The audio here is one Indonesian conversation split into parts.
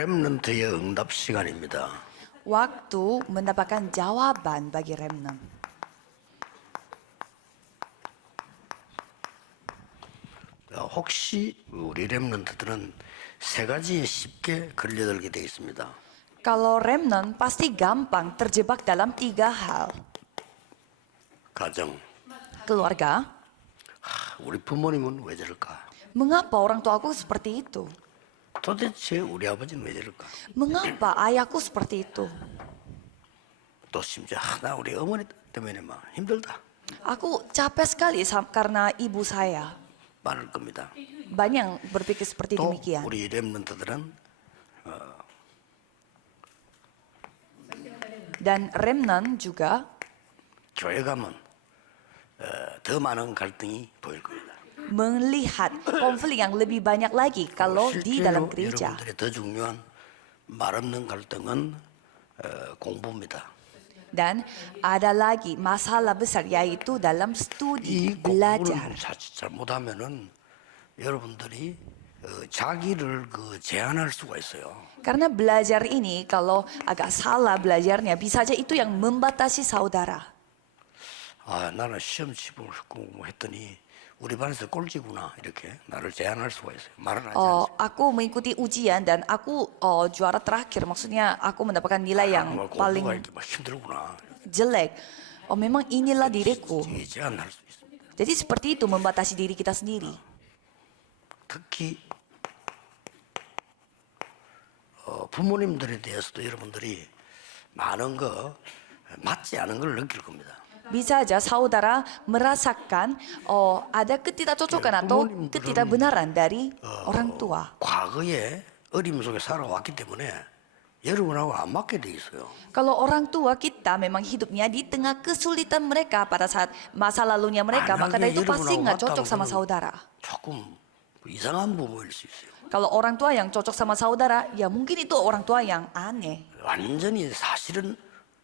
렘넌트의 응답 시간입니다. Waktu mendapatkan jawaban bagi remnant. 혹시 우리 렘넌트들은 세 가지에 쉽게 걸려들게 되어 있습니다. Kalau remnant pasti gampang terjebak dalam 3 hal. 가정, Keluarga, 우리 부모님은 왜 저럴까? mengapa orang tuaku seperti itu? 도대체 우리 아버지는 왜 저럴까? Mengapa ayahku seperti itu? 또 심지어 나 우리 어머니 때문에 막 힘들다 Aku capek sekali karena ibu saya. 많을 겁니다. Banyak yang berpikir seperti 또 demikian. 우리 렘넌트들은 Dan remnant juga 교회 가면 더 많은 갈등이 보일 겁니다. melihat konflik yang lebih banyak lagi kalau di dalam gereja. 여러분들의 더 중요한 말 없는 갈등은 공부입니다. Dan ada lagi masalah besar yaitu dalam studi 이 belajar. 공부를 잘못하면은 여러분들이 자기를 제한할 수가 있어요. Karena belajar ini kalau agak salah belajarnya bisa saja itu yang membatasi saudara. 아, 나는 시험 치고 했더니 우리 반에서 꼴찌구나 이렇게 나를 제한할 수가 있어요. 말을 하지 않습니다. Aku mengikuti ujian dan aku juara terakhir, maksudnya aku mendapatkan nilai yang 공부가 paling 이렇게 막 힘들구나. jelek. Memang inilah diriku. 제한할 수 있습니다. Jadi seperti itu membatasi diri kita sendiri. 특히 부모님들에 대해서도 여러분들이 많은 거 맞지 않은 걸 느낄 겁니다. Bisa saja saudara merasakan ada ketidakcocokan atau ketidakbenaran dari orang tua. 과거에 어림 속에 살아왔기 때문에 여러분하고 안 맞게 돼 있어요. Kalau orang tua kita memang hidupnya di tengah kesulitan mereka pada saat masa lalunya mereka, maka dari itu pasti nggak cocok sama saudara. 조금 이상한 부모일 수 있어요. Kalau orang tua yang cocok sama saudara, ya mungkin itu orang tua yang aneh. 완전히 사실은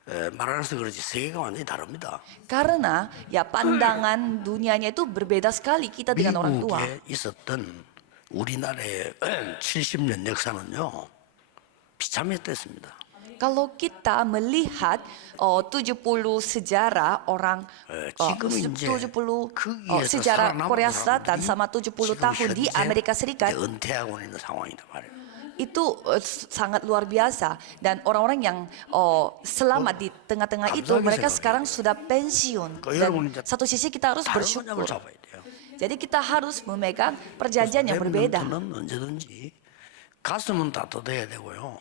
말하면서 그렇지 세계가 완전히 다릅니다. Karena ya pandangan dunianya itu berbeda sekali kita dengan orang tua. 미국에 있었던 우리나라의 70년 역사는요 비참했댔습니다. Kalau kita melihat 70 sejarah orang 지금 이제 70 거기에서 sejarah 살아남은 Korea Selatan 사람들이 sama 70 tahun di 현재 Amerika Serikat 은퇴하고 있는 상황이다 말이에요. itu sangat luar biasa, dan orang-orang yang selamat di tengah-tengah itu mereka sekarang sudah pensiun, dan satu sisi kita harus 다른 bersyukur. 방향을 잡아야 돼요. Jadi kita harus memegang perjanjian yang berbeda. 렘넌트는 언제든지 가슴은 따뜻해야 되고요.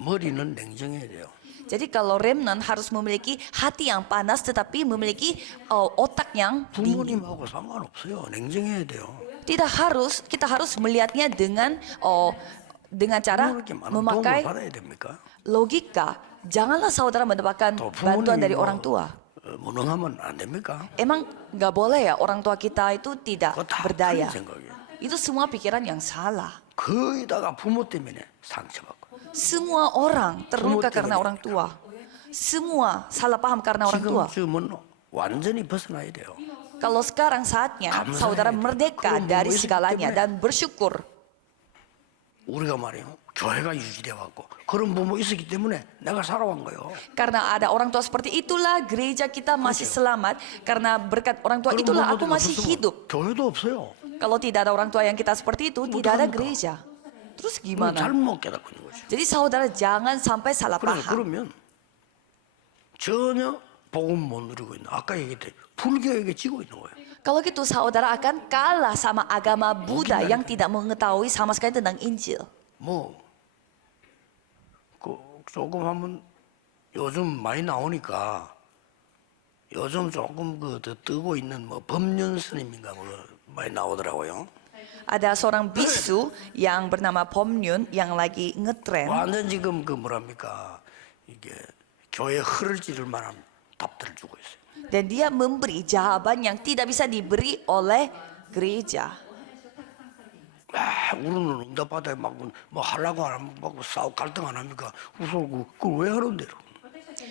머리는 냉정해야 돼요. Jadi kalau remnant harus memiliki hati yang panas tetapi memiliki otak yang dingin. 부모님하고 상관없어요. 냉정해야 돼요. Kita harus melihatnya dengan cara 부모님께 많은 도움을 memakai 받아야 됩니까? logika. Janganlah saudara mendapatkan 또 bantuan dari 부모님이 orang tua. 무능하면 안 됩니까? Emang nggak boleh ya orang tua kita itu tidak 그거 다 berdaya? 틀린 생각이에요. Itu semua pikiran yang salah. 거의다가 부모 때문에 상처받고. Semua orang terluka karena orang tua. Semua salah paham karena orang tua. 지금은 완전히 벗어나야 돼요. Kalau sekarang saatnya saudara merdeka dari segalanya dan bersyukur. 우리가 말이에요. 교회가 유지돼 왔고 그런 부모 있었기 때문에 내가 살아온 거예요. Karena ada orang tua seperti itulah gereja kita masih selamat. Karena berkat orang tua itulah aku masih hidup. 교회도 없어요. Kalau tidak ada orang tua yang kita seperti itu, tidak ada gereja. Terus gimana? 잘못 깨닫고 있는 거죠. Jadi saudara jangan sampai salah paham. 그러면 전혀 복음 못 누리고 있는 아까 얘기했듯이 불교에게 지고 있는 거예요. Kalau gitu saudara akan kalah sama agama Buddha yang tidak mengetahui sama sekali tentang Injil. 뭐 조금 하면 요즘 많이 나오니까 요즘 조금 더 뜨고 있는 뭐 법륜 스님인가 뭐 많이 나오더라고요. Ada seorang bisu yang bernama Pomyun yang lagi ngetren. 완전 지금 뭐랍니까 이게 교회 흐를지를 만한 답들을 주고 있어요. Dan dia memberi jawaban yang tidak bisa diberi oleh gereja. 우리는 응답받아 막뭐 하려고 안 하면 막 싸우 갈등 안 합니까? 그걸 왜 하는데?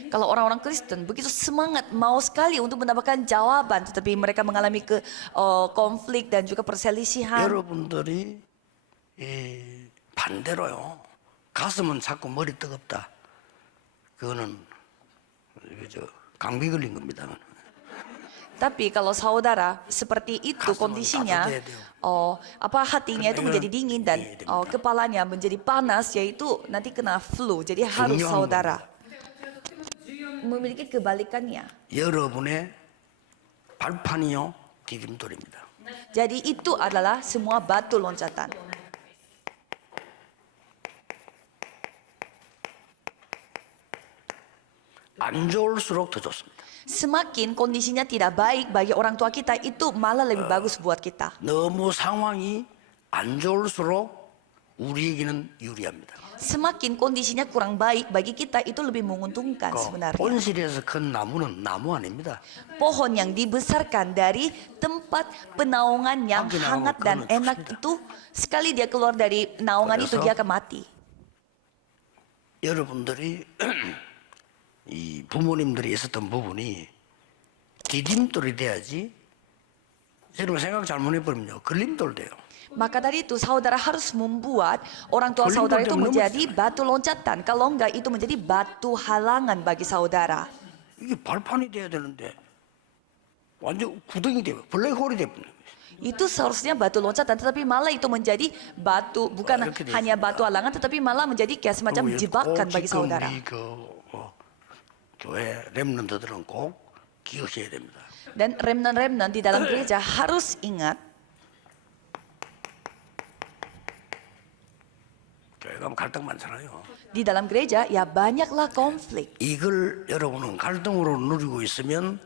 Kalau orang-orang Kristen begitu semangat mau sekali untuk mendapatkan jawaban, tetapi mereka mengalami konflik dan juga perselisihan. 여러분들이 반대로요. 가슴은 자꾸 머리 뜨겁다. 그거는 감기 걸린 겁니다. Tapi kalau saudara seperti itu kondisinya, hatinya itu menjadi dingin dan kepalanya menjadi panas, yaitu nanti kena flu. Jadi harus saudara memiliki kebalikannya. 여러분의 발판이요 디딤돌입니다. Jadi itu adalah semua batu loncatan. 안 좋을수록 더 좋습니다. Semakin kondisinya tidak baik bagi orang tua kita, itu malah lebih bagus buat kita. 너무 상황이 안 좋을수록 우리에게는 유리합니다. Semakin kondisinya kurang baik bagi kita, itu lebih menguntungkan sebenarnya. 온실에서 큰 나무는 나무 아닙니다. Pohon yang dibesarkan dari tempat penaungan yang hangat dan enak itu, sekali dia keluar dari naungan itu dia akan mati. 여러분들이 이 부모님들이 있었던 부분이 디딤돌이 돼야지. 여러분 생각 잘못해버리면요 걸림돌 돼요. Maka dari itu saudara harus membuat orang tua saudara itu menjadi batu loncatan. Kalau enggak itu menjadi batu halangan bagi saudara. 이게 발판이 돼야 되는데 완전 구덩이 돼요. 블랙홀이 돼버려요. Itu seharusnya batu loncatan, tetapi malah itu menjadi batu, bukan hanya batu halangan, tetapi malah menjadi kayak semacam jebakan bagi saudara. 우리 교회 렘넌트들은 꼭 기억해야 됩니다. Dan remnant-remnant di dalam gereja harus ingat, 교회 가면 갈등 많잖아요. di dalam gereja ya banyaklah konflik. 이걸 여러분은 갈등으로 누리고 있으면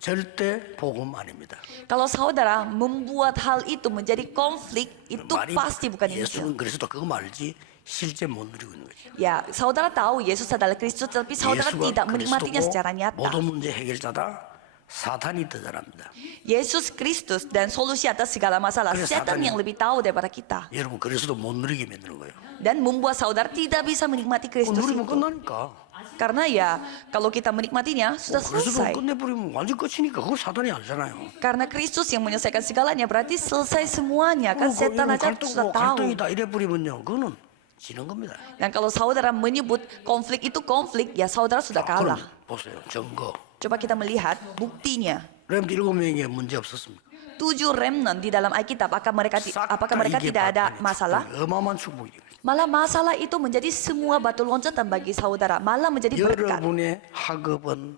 절대 복음 아닙니다. Kalau saudara membuat hal itu menjadi konflik, itu 말이 pasti bukan Injil. 예수는 그리스도 그거 말지 실제 못 누리고 있는 거지. Ya, saudara tahu Yesus adalah Kristus, tapi saudara tidak menikmatinya secara nyata. 모든 문제 해결자다. 사탄이 더 잘합니다. Yesus Kristus dan solusi atas segala masalah. 그래서 Setan 사탄이- yang lebih tahu daripada kita. 여러분 그리스도 못 누리게 만드는 거예요. Dan membuat saudara tidak bisa menikmati Kristus 누리면 itu. 끝나니까. Karena ya, kalau kita menikmatinya, sudah 그리스도 selesai. 끝내버리면 완전 끝이니까 그거 사탄이 아니잖아요. Karena Kristus yang menyelesaikan segalanya, berarti selesai semuanya. Kan setan aja sudah tahu. 갈등이다 이래버리면요 그거는 지는 겁니다. Dan kalau saudara menyebut konflik itu konflik, ya saudara sudah 자, 그럼 kalah. 보세요. 증거. Coba kita melihat buktinya. 렘 7명에게 문제 없었습니까? 7 remnant di dalam Alkitab, apakah mereka 이게 tidak ada 발판이 masalah? 축복이, 어마어마한 축복이에요. Malah masalah itu menjadi semua batu loncatan bagi saudara. Malah menjadi berkat. 여러분의 학업은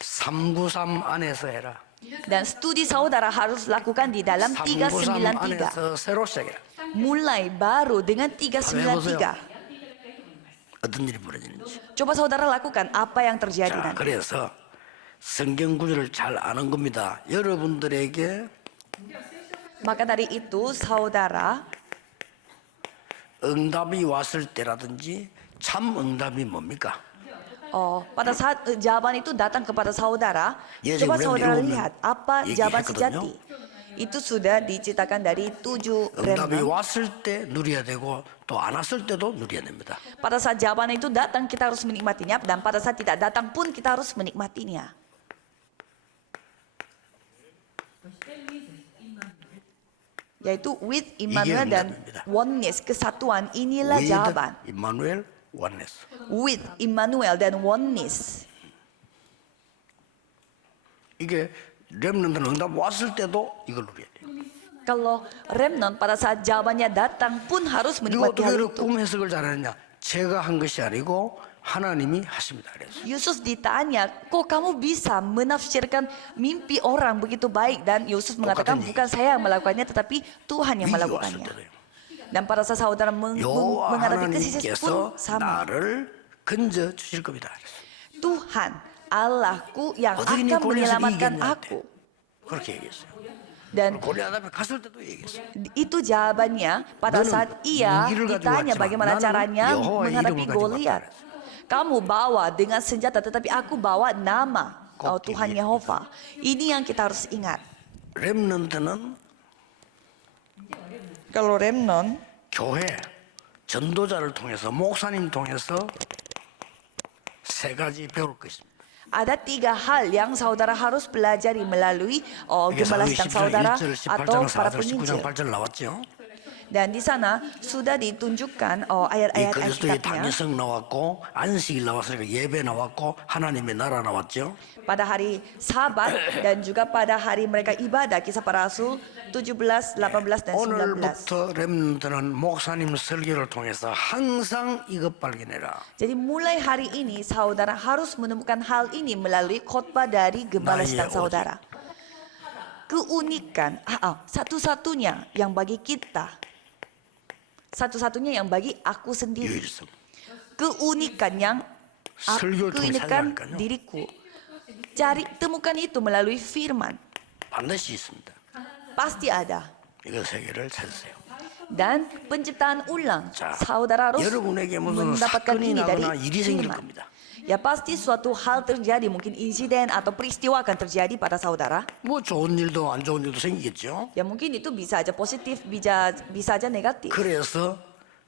393 안에서 해라. Dan studi saudara harus lakukan di dalam 393 393. 안에서 새로 시작해라. Mulai baru dengan 393. 어떤 일이 벌어지는지. Coba saudara lakukan apa yang terjadi 자, nanti. 그래서 성경 구절을 잘 아는 겁니다. 여러분들에게 Maka dari itu saudara, 응답이 왔을 때라든지 참 응답이 뭡니까? pada saat jawaban itu datang kepada saudara, Ya, coba sebenarnya saudara ilmu lihat apa 얘기했거든요. jawaban sejati. Itu sudah diceritakan dari 7 응답이 remnant. 왔을 때 누려야 되고 또 안 왔을 때도 누려야 됩니다. Pada saat jawaban itu datang kita harus menikmatinya, dan pada saat tidak datang pun kita harus menikmatinya. Yaitu with Immanuel dan 응답입니다. oneness, kesatuan, inilah With jawaban. Immanuel oneness. With Immanuel dan oneness. 이게 렘넌트는 응답 왔을 때도 이걸 누려야 돼요. Kalau remnant pada saat jawabannya datang pun harus 이거 menikmati 어떻게 hal 이렇게 itu. 꿈 해석을 잘하느냐? 제가 한 것이 아니고 하나님이 하십니다. 그래서 Yusuf ditanya, kok kamu bisa menafsirkan mimpi orang begitu baik? Dan Yusuf mengatakan, 똑같은 bukan saya yang melakukannya, tetapi Tuhan yang 위기 왔을 melakukannya. 때도요. Dan pada saat saudara 여호와 menghadapi krisis pun 하나님께서 sama. 나를 건져 주실 겁니다. 그래서 Tuhan, Allahku yang 어떻게 akan 골리앗을 menyelamatkan 이기겠냐? aku. 그렇게 얘기했어요. Dan 골리앗 앞에 갔을 때도 얘기했어요. itu jawabannya pada 너는 saat ia 무기를 가지고 ditanya 왔지만 bagaimana 나는 caranya 여호와의 menghadapi 이름을 가지고 Goliat. 왔다. Kamu bawa dengan senjata, tetapi aku bawa nama Kok Tuhan ini? Yehova. Ini yang kita harus ingat. 렘넌트는 Kalau remnant, 교회 전도자를 통해서 목사님 통해서 세 가지 배울 거 있습니다. ada 3 hal yang saudara harus pelajari melalui 이게 gembala 사도행 sedang 10장 saudara 1절, atau 18장 para 4절, 19장 penginjil. 8절 나왔죠. Dan di sana sudah ditunjukkan 이 ayat-ayat 그리스도의 Alkitabnya. 당회성 나왔고 안식일 나왔으니까 예배 나왔고 하나님의 나라 나왔죠. Pada hari Sabat dan juga pada hari mereka ibadah, Kisah Para Rasul 17, 18 dan 19. 오늘부터 렘넌트는 목사님 설교를 통해서 항상 이것 발견해라. Jadi mulai hari ini saudara harus menemukan hal ini melalui khotbah dari gembala Naik sedang oji. saudara. Keunikan, satu-satunya yang bagi kita, satu-satunya yang bagi aku sendiri. 유일성. Keunikan yang 설교를 통해 keunikan 찾아가니까요. diriku. Cari temukan itu melalui firman. 반드시 있습니다. Pasti ada. 이거 세계를 찾으세요. Dan penciptaan ulang, 자, saudara harus 여러분에게 무슨 mendapatkan 사건이 ini dari 나거나 일이 생길 firman. 겁니다. Ya pasti suatu hal terjadi, mungkin insiden atau peristiwa akan terjadi pada saudara. 뭐 좋은 일도 안 좋은 일도 생기겠죠. Ya mungkin itu bisa aja positif, bisa aja negatif. 그래서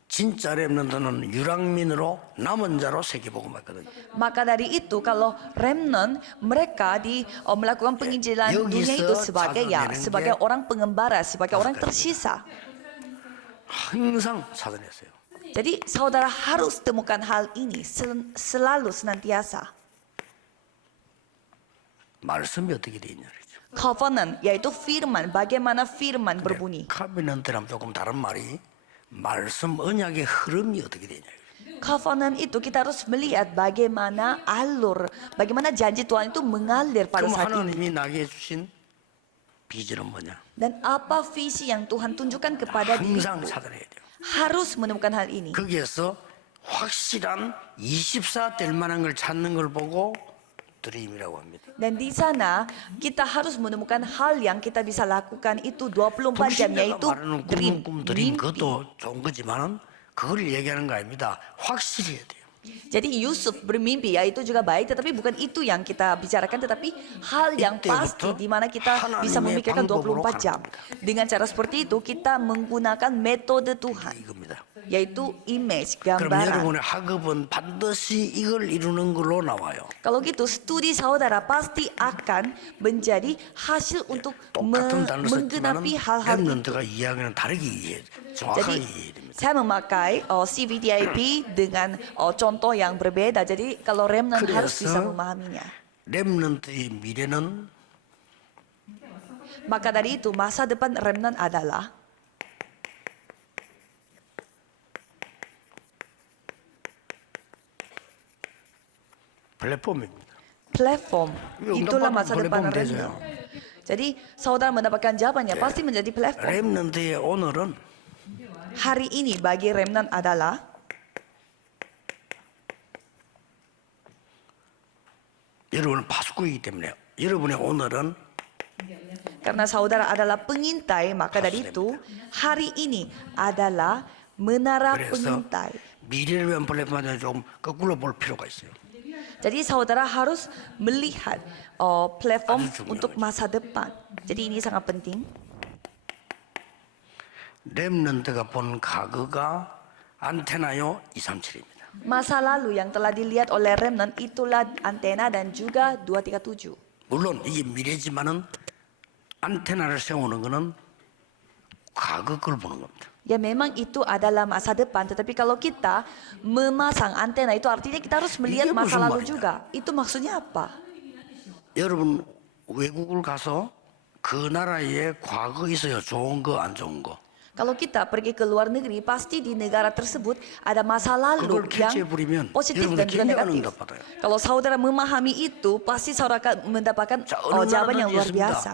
진짜 렘넌트는 유랑민으로 남은 자로 세계복음 왔거든요. Maka dari itu kalau remnant mereka melakukan penginjilan dunia itu sebagai orang pengembara, sebagai orang tersisa. 항상 찾아냈어요. Jadi saudara harus temukan hal ini selalu senantiasa. 말씀이 어떻게 돼 있냐 그러죠. Covenant yaitu firman, bagaimana firman berbunyi. 카비넌트랑 조금 다른 말이 말씀 언약의 흐름이 어떻게 되냐. Covenant itu kita harus melihat bagaimana alur, bagaimana janji Tuhan itu mengalir pada 그럼 saat ini. 하나님이 나에게 주신 비전은 뭐냐? Dan apa visi yang Tuhan tunjukkan kepada 항상 diriku. 찾아내야 돼요. Harus menemukan hal ini. 거기에서 확실한 24 될 만한 걸 찾는 걸 보고 드림이라고 합니다. Dan di sana kita harus menemukan hal yang kita bisa lakukan itu 24 jam, 불신자가 yaitu 말하는 dream, 꿈 드림 mimpi. 그것도 좋은 거지만은 그걸 얘기하는 거 아닙니다. 확실히 해야 돼요. Jadi Yusuf bermimpi, ya itu juga baik, tetapi bukan itu yang kita bicarakan, tetapi hal yang pasti di mana kita bisa memikirkan 24 jam. Dengan cara seperti itu kita menggunakan metode Tuhan, 이겁니다. yaitu image, 그럼 gambaran. 여러분의 학업은 반드시 이걸 이루는 걸로 나와요. Kalau gitu studi saudara pasti akan menjadi hasil untuk 똑같은 단어 썼지만 menggenapi hal-hal itu. 렘넌트가 이야기는 다르게 이해해, 정확하게 Jadi 이해해야 됩니다. saya memakai CVDIP dengan contoh yang berbeda. Jadi kalau remnant harus bisa 그래서 memahaminya. 렘넌트의 미래는 Maka dari itu masa depan remnant adalah 플랫폼입니다. platform. 이거 Itulah 응답받으면 masa depan platform 되죠. remnant. Jadi saudara mendapatkan jawabannya pasti menjadi platform. 렘넌트의 오늘은 Hari ini bagi remnant adalah 여러분은 파수꾼이기 때문에 여러분의 오늘은 karena saudara adalah pengintai, maka dari itu hari ini adalah menara 그래서 pengintai. 미래를 위한 플랫폼에 좀 거꾸로 볼 필요가 있어요. Jadi saudara harus melihat platform Aduh, untuk masa depan. Jadi ini sangat penting. 렘넌트가 본 과거가 안테나요 237입니다. Masa lalu yang telah dilihat oleh remnant itulah antena dan juga 237. 물론 이게 미래지만은 안테나를 세우는 거는 과거 걸 보는 겁니다. Ya memang itu adalah masa depan, tetapi kalau kita memasang antena itu artinya kita harus melihat 이게 masa 무슨 lalu 말이냐? juga. Itu maksudnya apa? 여러분 외국을 가서 그 나라의 과거 있어요. 좋은 거 안 좋은 거. Kalau kita pergi ke luar negeri, pasti di negara tersebut ada masa lalu 그걸 yang 캐치해버리면 positif 여러분들 dan juga 굉장한 negatif. 응답받아요. Kalau saudara memahami itu, pasti saudara akan mendapatkan 자, 어느 jawaban yang 나라든지 luar 있습니다. biasa.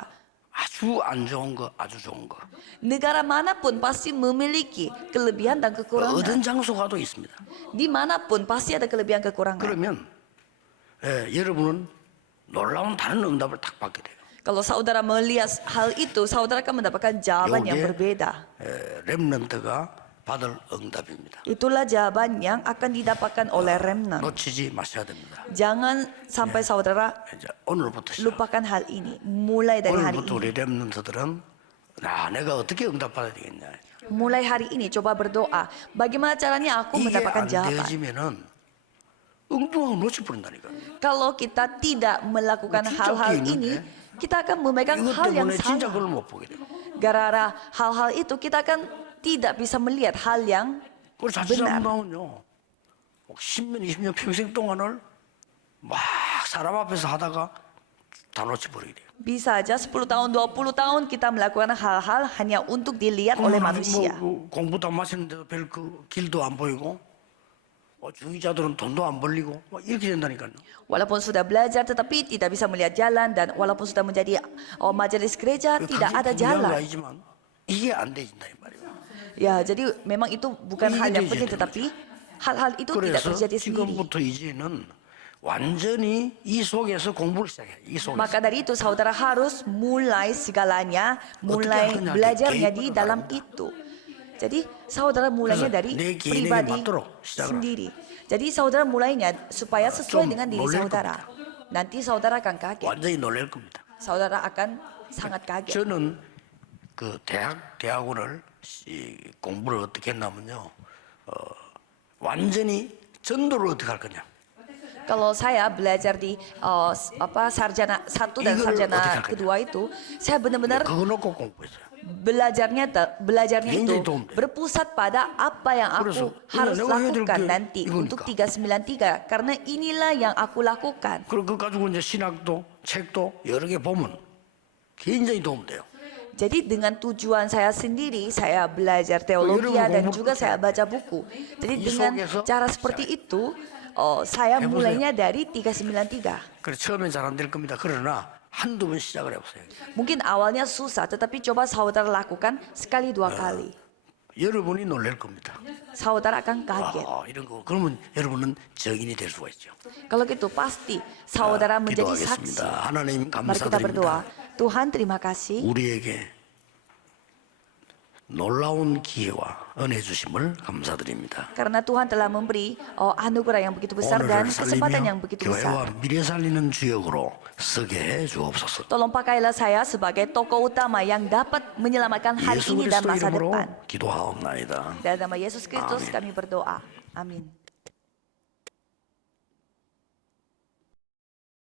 아주 안 좋은 거, 아주 좋은 거. Negara manapun pasti memiliki kelebihan dan 어떤 kekurangan. 장소 가도 있습니다. Dimanapun pasti ada kelebihan kekurangan. 그러면 여러분은 놀라운 다른 응답을 딱 받게 돼요. Kalau saudara melihat hal itu, saudara akan mendapatkan jawaban yang 요게 berbeda. 렘넌트가 받을 응답입니다. Itulah jawaban yang akan didapatkan oleh remnant. 놓치지 마셔야 됩니다. Jangan sampai saudara 이제 오늘부터 시작. lupakan hal ini. Mulai dari hari 오늘부터 ini. 우리 렘넌트들은 내가 어떻게 응답받아야 되겠냐. Mulai hari ini coba berdoa. Bagaimana caranya aku 이게 mendapatkan 안 jawaban? 되어지면은 엉뚱하게 놓쳐버린다니까. Kalau kita tidak melakukan 진짜 hal-hal 끼는데? ini, kita akan memegang 이것 hal yang 때문에 진짜 salah. 그걸 못 보게 돼요. Gara-gara hal-hal itu kita akan tidak bisa melihat hal yang 그걸 자칫 잘못하면요, 10년, 20년 평생 동안을 막 사람 앞에서 하다가 다 놓쳐버리게 돼요. bisa aja 10 tahun, 20 tahun kita melakukan hal-hal hanya untuk dilihat oleh manusia. 공부도 안 마치는데도 별 그 길도 안 보이고, 주의자들은 돈도 안 벌리고, 이렇게 된다니까요. Walaupun sudah belajar tetapi tidak bisa melihat jalan, dan walaupun sudah menjadi majelis gereja tidak ada jalan. 아니지만 이게 안 되진다 이 말이에요. Ya, jadi memang itu bukan hal yang penting, jadi tetapi hal-hal itu tidak 그래서 terjadi sendiri. 지금부터 이제는 완전히 이 속에서 공부를 시작해. 이 속에서. Maka dari itu saudara harus mulai segalanya, mulai 하느냐, belajarnya 개인으로 di dalam 나갑니다. itu. Jadi saudara mulainya 그래서 dari 내 개인에게 pribadi 맞도록 시작을 sendiri. Jadi saudara mulainya supaya sesuai 좀 dengan diri 놀랄 saudara. Nanti saudara akan kaget. 완전히 놀랄 겁니다. Saudara akan sangat kaget. 저는 그 대학원을 공부를 어떻게 했냐면요, 완전히 전도를 어떻게 할 거냐. Kalau saya belajar di sarjana 1 dan 이걸 sarjana 어떻게 할 거냐. kedua itu, saya benar-benar 그거 놓고 공부했어요. belajarnya 굉장히 itu 도움돼요. berpusat pada apa yang 그래서 aku harus 내가 해야 될 lakukan 게 nanti 이거니까. untuk 393, karena inilah yang aku lakukan. 그리고 그거 가지고 이제 신학도 책도 여러 개 보면 굉장히 도움돼요. Jadi dengan tujuan saya sendiri, saya belajar teologi dan juga saya baca buku. Jadi dengan cara seperti itu, saya mulainya dari 393. 그래 처음엔 잘 안 될 겁니다. 그러나 한두 번 시작을 해보세요. Mungkin awalnya susah, tetapi coba saudara lakukan sekali dua kali. 여러분이 놀랄 겁니다. Saudara akan kaget. 이런 거 그러면 여러분은 증인이 될 수가 있죠. Kalau gitu pasti saudara menjadi saksi. 기도하겠습니다. 하나님 Mari kita berdoa. 감사드립니다. Tuhan, terima kasih 우리에게 놀라운 기회와 은혜 주심을 감사드립니다. karena Tuhan telah memberi anugerah yang begitu besar dan 오늘을 kesempatan yang 살리며 begitu 교회와 besar. 미래 살리는 주역으로 쓰게 해 주옵소서. Tolong pakailah saya sebagai tokoh utama yang dapat menyelamatkan hari 예수 ini dan 그리스도 masa 이름으로 depan. 기도하옵나이다. Dalam nama Yesus Kristus kami berdoa. Amin.